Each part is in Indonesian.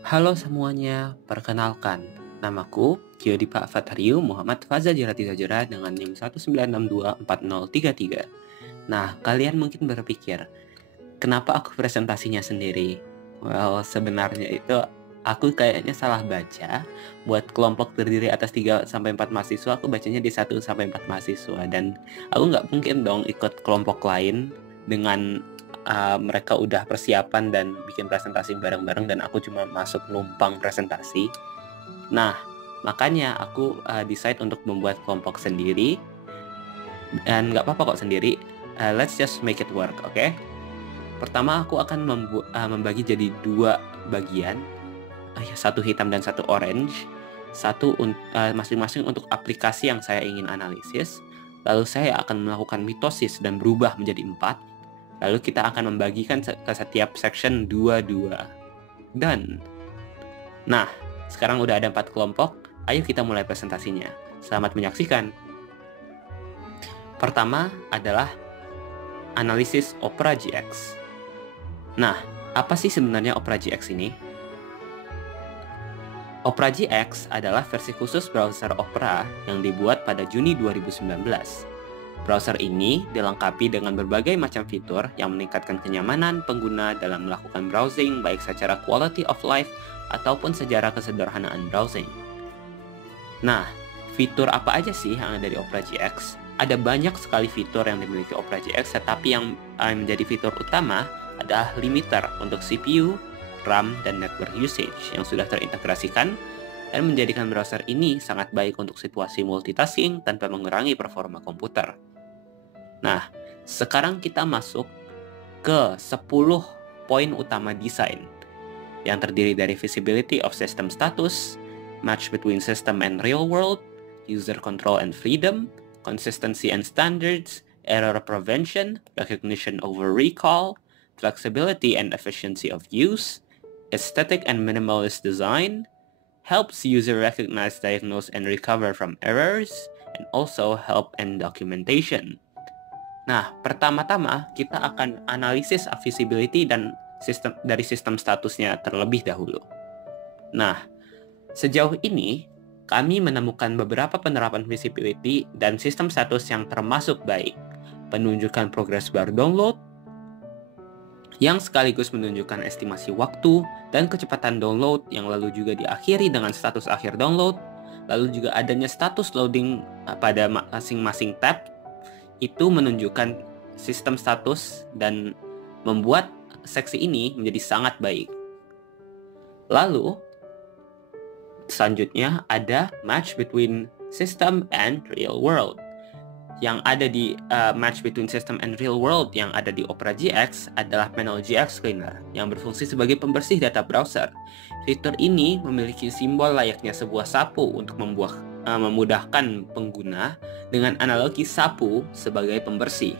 Halo semuanya, perkenalkan, namaku Kyodipa Fatariu Muhammad Faza Jirati Zajera dengan NIM 196240033. Nah, kalian mungkin berpikir, kenapa aku presentasinya sendiri? Well, sebenarnya itu aku kayaknya salah baca. Buat kelompok terdiri atas 3 sampai 4 mahasiswa, aku bacanya di 1 sampai 4 mahasiswa. Dan aku nggak mungkin dong ikut kelompok lain dengan mereka udah persiapan dan bikin presentasi bareng-bareng dan aku cuma masuk numpang presentasi. Nah, makanya aku decide untuk membuat kelompok sendiri. Dan nggak apa-apa kok sendiri. Let's just make it work, oke? Pertama aku akan membagi jadi 2 bagian, satu hitam dan satu orange, masing-masing untuk aplikasi yang saya ingin analisis. Lalu saya akan melakukan mitosis dan berubah menjadi 4. Lalu kita akan membagikan ke setiap section 2-2. Dan nah, sekarang udah ada 4 kelompok, ayo kita mulai presentasinya. Selamat menyaksikan. Pertama adalah analisis Opera GX. Nah, apa sih sebenarnya Opera GX ini? Opera GX adalah versi khusus browser Opera yang dibuat pada Juni 2019. Browser ini dilengkapi dengan berbagai macam fitur yang meningkatkan kenyamanan pengguna dalam melakukan browsing baik secara quality of life ataupun secara kesederhanaan browsing. Nah, fitur apa aja sih yang ada di Opera GX? Ada banyak sekali fitur yang dimiliki Opera GX, tetapi yang menjadi fitur utama adalah limiter untuk CPU, RAM, dan network usage yang sudah terintegrasikan dan menjadikan browser ini sangat baik untuk situasi multitasking tanpa mengurangi performa komputer. Nah, sekarang kita masuk ke 10 poin utama desain yang terdiri dari visibility of system status, match between system and real world, user control and freedom, consistency and standards, error prevention, recognition over recall, flexibility and efficiency of use, aesthetic and minimalist design, helps user recognize, diagnose, and recover from errors, and also help and documentation. Nah, pertama-tama kita akan analisis visibility dan sistem statusnya terlebih dahulu. Nah, sejauh ini kami menemukan beberapa penerapan visibility dan sistem status yang termasuk baik. Penunjukan progress bar download, yang sekaligus menunjukkan estimasi waktu dan kecepatan download yang lalu juga diakhiri dengan status akhir download, lalu juga adanya status loading pada masing-masing tab, itu menunjukkan sistem status dan membuat seksi ini menjadi sangat baik. Lalu, selanjutnya ada match between system and real world. Yang ada di match between system and real world yang ada di Opera GX adalah panel GX Cleaner yang berfungsi sebagai pembersih data browser. Fitur ini memiliki simbol layaknya sebuah sapu untuk memudahkan pengguna dengan analogi sapu sebagai pembersih.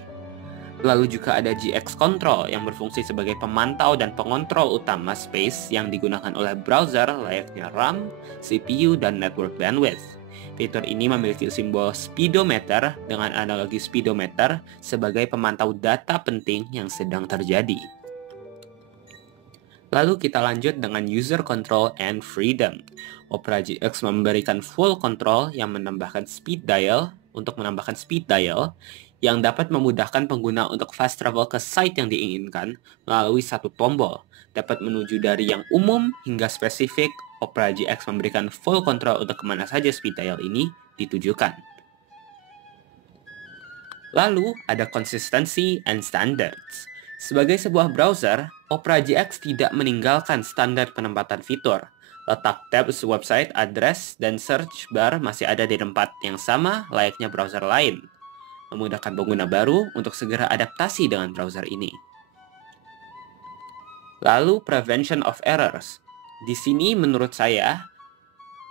Lalu juga ada GX Control yang berfungsi sebagai pemantau dan pengontrol utama space yang digunakan oleh browser layaknya RAM, CPU, dan network bandwidth. Fitur ini memiliki simbol speedometer dengan analogi speedometer sebagai pemantau data penting yang sedang terjadi. Lalu kita lanjut dengan user control and freedom. Opera GX memberikan full control yang menambahkan speed dial yang dapat memudahkan pengguna untuk fast travel ke site yang diinginkan melalui satu tombol. Dapat menuju dari yang umum hingga spesifik, Opera GX memberikan full control untuk kemana saja speed dial ini ditujukan. Lalu ada consistency and standards. Sebagai sebuah browser, Opera GX tidak meninggalkan standar penempatan fitur. Letak tabs website, address, dan search bar masih ada di tempat yang sama layaknya browser lain, memudahkan pengguna baru untuk segera adaptasi dengan browser ini. Lalu prevention of errors. Di sini menurut saya,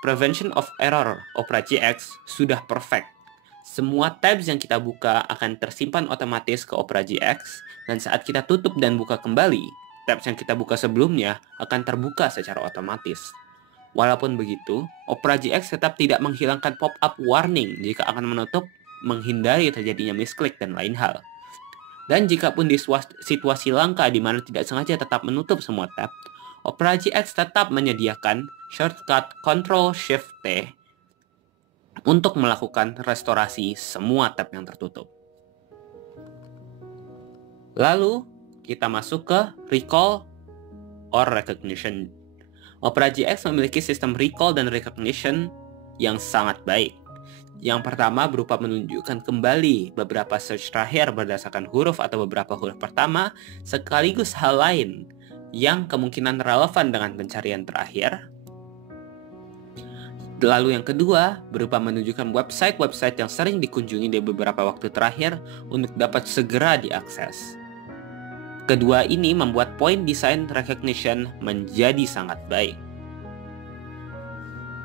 prevention of error Opera GX sudah perfect. Semua tabs yang kita buka akan tersimpan otomatis ke Opera GX, dan saat kita tutup dan buka kembali, tabs yang kita buka sebelumnya akan terbuka secara otomatis. Walaupun begitu, Opera GX tetap tidak menghilangkan pop-up warning jika akan menutup, menghindari terjadinya misklik dan lain hal. Dan jika pun di situasi langka di mana tidak sengaja tetap menutup semua tab, Opera GX tetap menyediakan shortcut Ctrl+Shift+T untuk melakukan restorasi semua tab yang tertutup. Lalu, kita masuk ke recall or recognition. Opera GX memiliki sistem recall dan recognition yang sangat baik. Yang pertama berupa menunjukkan kembali beberapa search terakhir berdasarkan huruf atau beberapa huruf pertama, sekaligus hal lain yang kemungkinan relevan dengan pencarian terakhir. Lalu yang kedua berupa menunjukkan website-website yang sering dikunjungi di beberapa waktu terakhir untuk dapat segera diakses. Kedua ini membuat point design recognition menjadi sangat baik.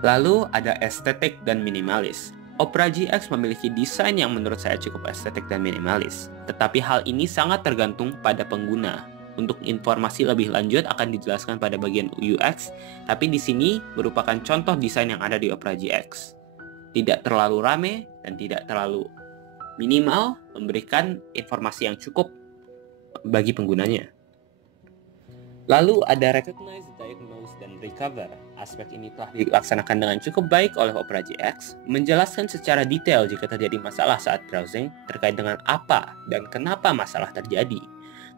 Lalu ada estetik dan minimalis. Opera GX memiliki desain yang menurut saya cukup estetik dan minimalis. Tetapi hal ini sangat tergantung pada pengguna. Untuk informasi lebih lanjut akan dijelaskan pada bagian UX, tapi di sini merupakan contoh desain yang ada di Opera GX. Tidak terlalu rame dan tidak terlalu minimal, memberikan informasi yang cukup bagi penggunanya. Lalu ada recognize, diagnose, dan recover. Aspek ini telah dilaksanakan dengan cukup baik oleh Opera GX, menjelaskan secara detail jika terjadi masalah saat browsing terkait dengan apa dan kenapa masalah terjadi.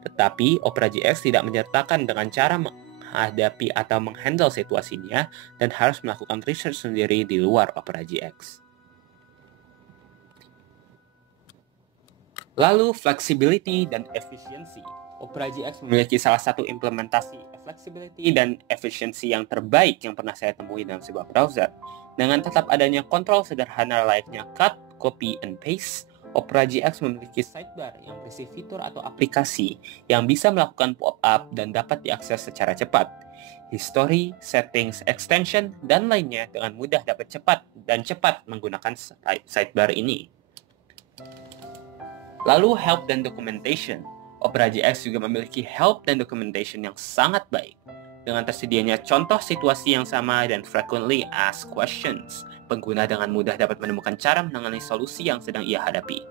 Tetapi Opera GX tidak menyertakan dengan cara menghadapi atau menghandle situasinya dan harus melakukan research sendiri di luar Opera GX. Lalu flexibility dan efficiency. Opera GX memiliki salah satu implementasi flexibility dan efficiency yang terbaik yang pernah saya temui dalam sebuah browser. Dengan tetap adanya kontrol sederhana layaknya cut, copy, and paste, Opera GX memiliki sidebar yang berisi fitur atau aplikasi yang bisa melakukan pop-up dan dapat diakses secara cepat. History, settings, extension, dan lainnya dengan mudah dapat cepat menggunakan sidebar ini. Lalu help dan documentation. Opera GX juga memiliki help dan documentation yang sangat baik. Dengan tersedianya contoh situasi yang sama dan frequently asked questions, pengguna dengan mudah dapat menemukan cara menangani solusi yang sedang ia hadapi.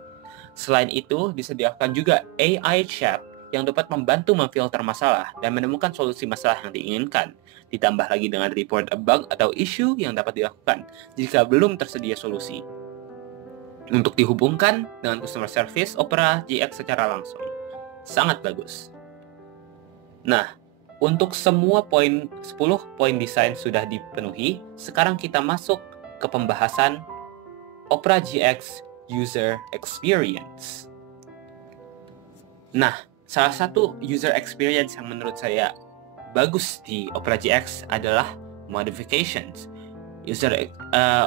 Selain itu, disediakan juga AI chat yang dapat membantu memfilter masalah dan menemukan solusi masalah yang diinginkan. Ditambah lagi dengan report a bug atau issue yang dapat dilakukan jika belum tersedia solusi. Untuk dihubungkan dengan customer service Opera GX secara langsung. Sangat bagus. Nah, untuk semua 10 poin desain sudah dipenuhi, sekarang kita masuk ke pembahasan Opera GX User Experience. Nah, salah satu user experience yang menurut saya bagus di Opera GX adalah modifications.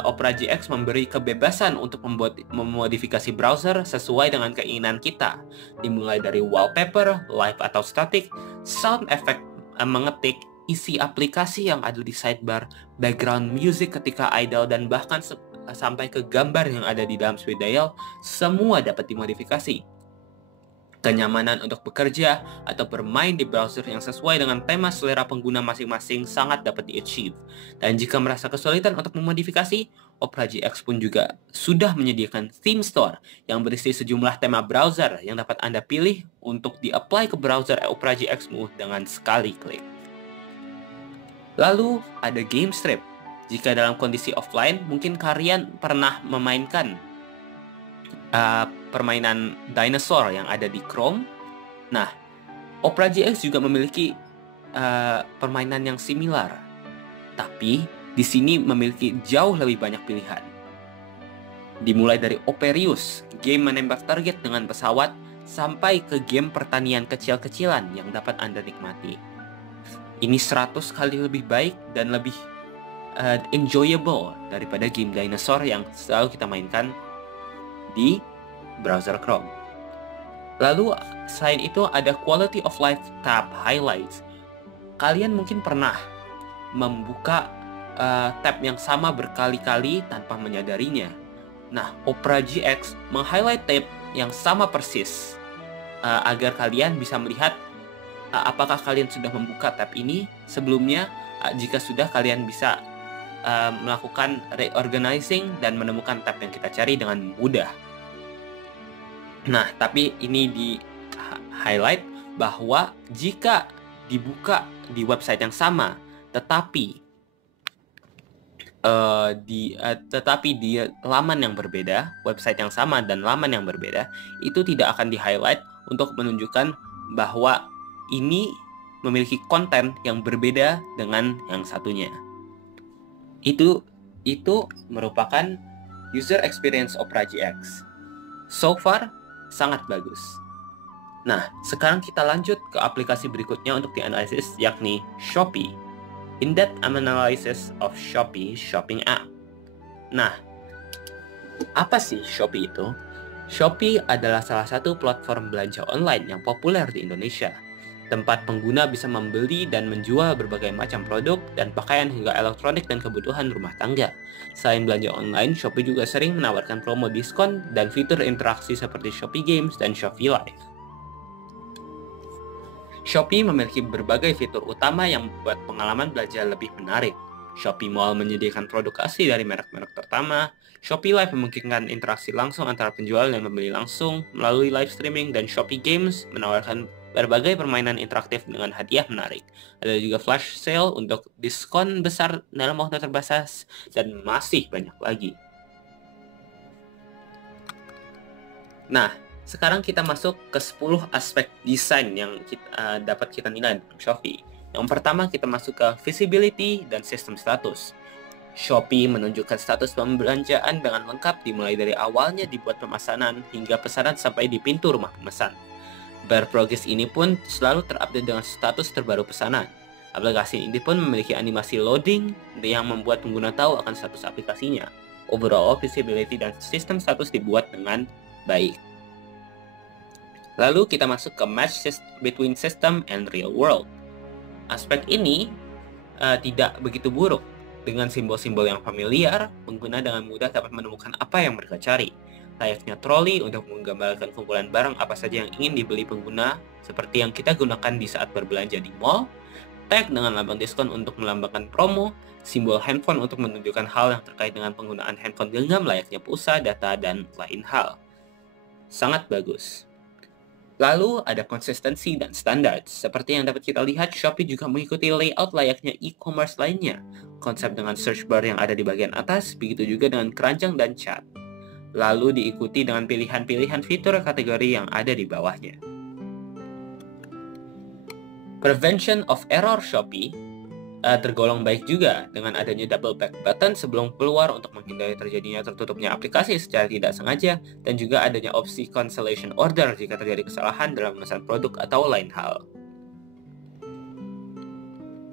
Opera GX memberi kebebasan untuk memodifikasi browser sesuai dengan keinginan kita, dimulai dari wallpaper, live atau static, sound effect mengetik, isi aplikasi yang ada di sidebar, background music ketika idle, dan bahkan sampai ke gambar yang ada di dalam sweet dial, semua dapat dimodifikasi. Kenyamanan untuk bekerja atau bermain di browser yang sesuai dengan tema selera pengguna masing-masing sangat dapat di-achieve. Dan jika merasa kesulitan untuk memodifikasi, Opera GX pun juga sudah menyediakan theme store yang berisi sejumlah tema browser yang dapat Anda pilih untuk di-apply ke browser Opera GX-mu dengan sekali klik. Lalu ada game strip. Jika dalam kondisi offline, mungkin kalian pernah memainkan permainan dinosaur yang ada di Chrome. Nah, Opera GX juga memiliki permainan yang similar, tapi di sini memiliki jauh lebih banyak pilihan. Dimulai dari Operius, game menembak target dengan pesawat, sampai ke game pertanian kecil-kecilan yang dapat Anda nikmati. Ini 100 kali lebih baik dan lebih enjoyable daripada game dinosaur yang selalu kita mainkan di browser Chrome. Lalu selain itu ada Quality of Life tab highlights. Kalian mungkin pernah membuka tab yang sama berkali-kali tanpa menyadarinya. Nah, Opera GX meng-highlight tab yang sama persis agar kalian bisa melihat apakah kalian sudah membuka tab ini sebelumnya. Jika sudah, kalian bisa melakukan reorganizing dan menemukan tab yang kita cari dengan mudah. Nah, tapi ini di highlight bahwa jika dibuka di website yang sama, tetapi di laman yang berbeda, website yang sama dan laman yang berbeda, itu tidak akan di-highlight untuk menunjukkan bahwa ini memiliki konten yang berbeda dengan yang satunya. Itu merupakan user experience Opera GX. So far, sangat bagus. Nah, sekarang kita lanjut ke aplikasi berikutnya untuk dianalisis, yakni Shopee. In-depth analysis of Shopee shopping app. Nah, apa sih Shopee itu? Shopee adalah salah satu platform belanja online yang populer di Indonesia. Tempat pengguna bisa membeli dan menjual berbagai macam produk dan pakaian hingga elektronik dan kebutuhan rumah tangga. Selain belanja online, Shopee juga sering menawarkan promo diskon dan fitur interaksi seperti Shopee Games dan Shopee Live. Shopee memiliki berbagai fitur utama yang membuat pengalaman belanja lebih menarik. Shopee Mall menyediakan produk asli dari merek-merek terutama. Shopee Live memungkinkan interaksi langsung antara penjual dan pembeli langsung melalui live streaming, dan Shopee Games menawarkan berbagai permainan interaktif dengan hadiah menarik. Ada juga flash sale untuk diskon besar dalam waktu terbatas, dan masih banyak lagi. Nah, sekarang kita masuk ke 10 aspek desain yang dapat kita nilai dalam Shopee. Yang pertama, kita masuk ke visibility dan sistem status. Shopee menunjukkan status pembelanjaan dengan lengkap, dimulai dari awalnya dibuat pemesanan hingga pesanan sampai di pintu rumah pemesan. Bar progress ini pun selalu terupdate dengan status terbaru pesanan. Aplikasi ini pun memiliki animasi loading yang membuat pengguna tahu akan status aplikasinya. Overall, visibility dan sistem status dibuat dengan baik. Lalu kita masuk ke match between system and real world. Aspek ini tidak begitu buruk. Dengan simbol-simbol yang familiar, pengguna dengan mudah dapat menemukan apa yang mereka cari. Layaknya troli untuk menggambarkan kumpulan barang apa saja yang ingin dibeli pengguna, seperti yang kita gunakan di saat berbelanja di mall, tag dengan lambang diskon untuk melambangkan promo, simbol handphone untuk menunjukkan hal yang terkait dengan penggunaan handphone genggam layaknya pulsa, data, dan lain hal. Sangat bagus. Lalu ada konsistensi dan standar. Seperti yang dapat kita lihat, Shopee juga mengikuti layout layaknya e-commerce lainnya. Konsep dengan search bar yang ada di bagian atas, begitu juga dengan keranjang dan chat. Lalu diikuti dengan pilihan-pilihan fitur kategori yang ada di bawahnya. Prevention of error Shopee tergolong baik juga dengan adanya double back button sebelum keluar untuk menghindari terjadinya tertutupnya aplikasi secara tidak sengaja, dan juga adanya opsi cancellation order jika terjadi kesalahan dalam memesan produk atau lain hal.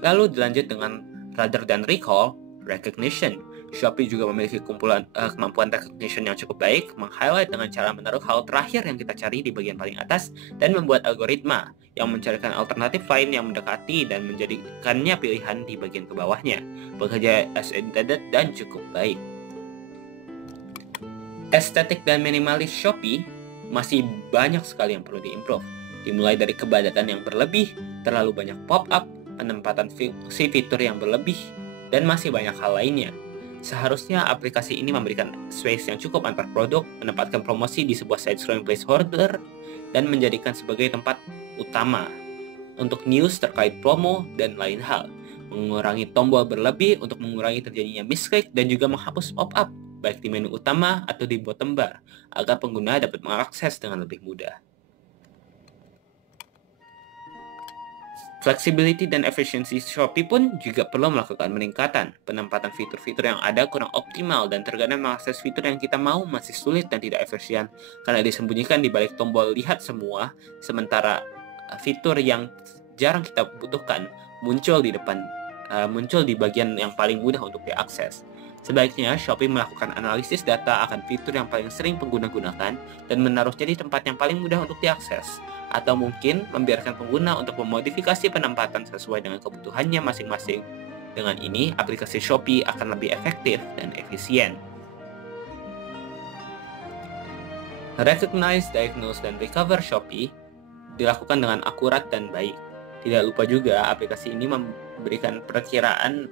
Lalu dilanjut dengan rather than recall, recognition. Shopee juga memiliki kemampuan recognition yang cukup baik, meng-highlight dengan cara menaruh hal terakhir yang kita cari di bagian paling atas, dan membuat algoritma yang mencarikan alternatif lain yang mendekati dan menjadikannya pilihan di bagian ke bawahnya. Bekerja as intended dan cukup baik. Estetik dan minimalis Shopee masih banyak sekali yang perlu diimprove. Dimulai dari kepadatan yang berlebih, terlalu banyak pop-up, penempatan fitur yang berlebih, dan masih banyak hal lainnya. Seharusnya aplikasi ini memberikan space yang cukup antar produk, menempatkan promosi di sebuah side-scrolling placeholder, dan menjadikan sebagai tempat utama untuk news terkait promo dan lain hal. Mengurangi tombol berlebih untuk mengurangi terjadinya misklik, dan juga menghapus pop-up, baik di menu utama atau di bottom bar, agar pengguna dapat mengakses dengan lebih mudah. Flexibility dan efisiensi Shopee pun juga perlu melakukan peningkatan. Penempatan fitur-fitur yang ada kurang optimal, dan terkadang mengakses fitur yang kita mau masih sulit dan tidak efisien karena disembunyikan di balik tombol lihat semua, sementara fitur yang jarang kita butuhkan muncul di bagian yang paling mudah untuk diakses. Sebaiknya Shopee melakukan analisis data akan fitur yang paling sering pengguna gunakan dan menaruhnya di tempat yang paling mudah untuk diakses, atau mungkin membiarkan pengguna untuk memodifikasi penempatan sesuai dengan kebutuhannya masing-masing. Dengan ini, aplikasi Shopee akan lebih efektif dan efisien. Recognize, diagnose, dan recover Shopee dilakukan dengan akurat dan baik. Tidak lupa juga, aplikasi ini memberikan perkiraan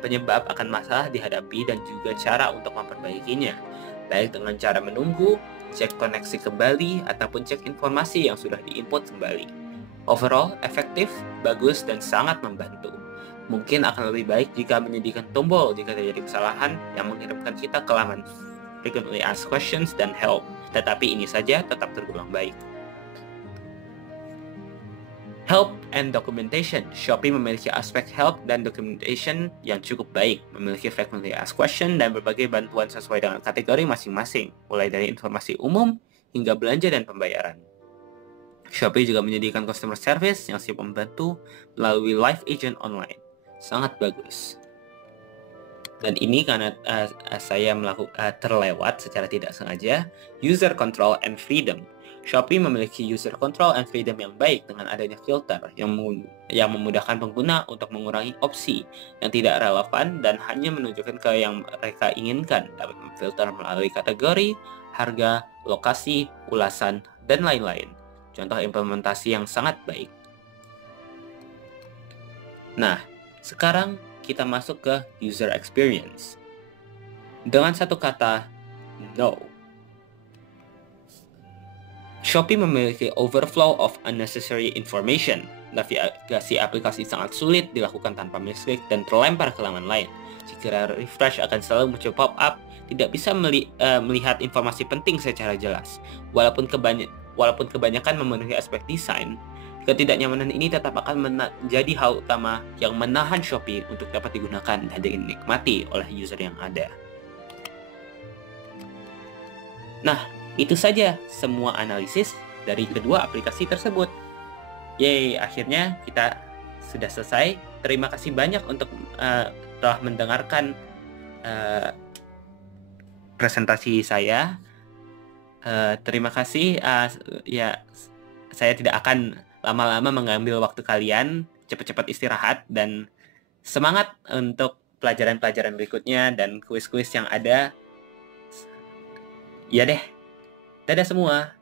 penyebab akan masalah dihadapi dan juga cara untuk memperbaikinya, baik dengan cara menunggu, cek koneksi kembali, ataupun cek informasi yang sudah diinput kembali. Overall, efektif, bagus, dan sangat membantu. Mungkin akan lebih baik jika menyediakan tombol jika terjadi kesalahan yang mengirimkan kita ke laman frequently asked questions dan help, tetapi ini saja tetap tergolong baik. Help and documentation. Shopee memiliki aspek help dan documentation yang cukup baik, memiliki frequently asked question dan berbagai bantuan sesuai dengan kategori masing-masing, mulai dari informasi umum hingga belanja dan pembayaran. Shopee juga menyediakan customer service yang siap membantu melalui live agent online. Sangat bagus. Dan ini karena saya terlewat secara tidak sengaja, user control and freedom. Shopee memiliki user control and freedom yang baik dengan adanya filter yang memudahkan pengguna untuk mengurangi opsi yang tidak relevan dan hanya menunjukkan ke yang mereka inginkan, dapat memfilter melalui kategori, harga, lokasi, ulasan, dan lain-lain. Contoh implementasi yang sangat baik. Nah, sekarang kita masuk ke user experience. Dengan satu kata, no. Shopee memiliki overflow of unnecessary information. Navigasi aplikasi sangat sulit dilakukan tanpa misklik dan terlempar ke laman lain. Jika refresh akan selalu muncul pop-up, tidak bisa melihat informasi penting secara jelas. Walaupun kebanyakan memenuhi aspek desain, ketidaknyamanan ini tetap akan menjadi hal utama yang menahan Shopee untuk dapat digunakan dan dinikmati oleh user yang ada. Nah, itu saja semua analisis dari kedua aplikasi tersebut. Yeay, akhirnya kita sudah selesai. Terima kasih banyak untuk telah mendengarkan presentasi saya. Terima kasih. Ya, saya tidak akan lama-lama mengambil waktu kalian. Cepat-cepat istirahat dan semangat untuk pelajaran-pelajaran berikutnya dan kuis-kuis yang ada. Ya deh. Dadah semua.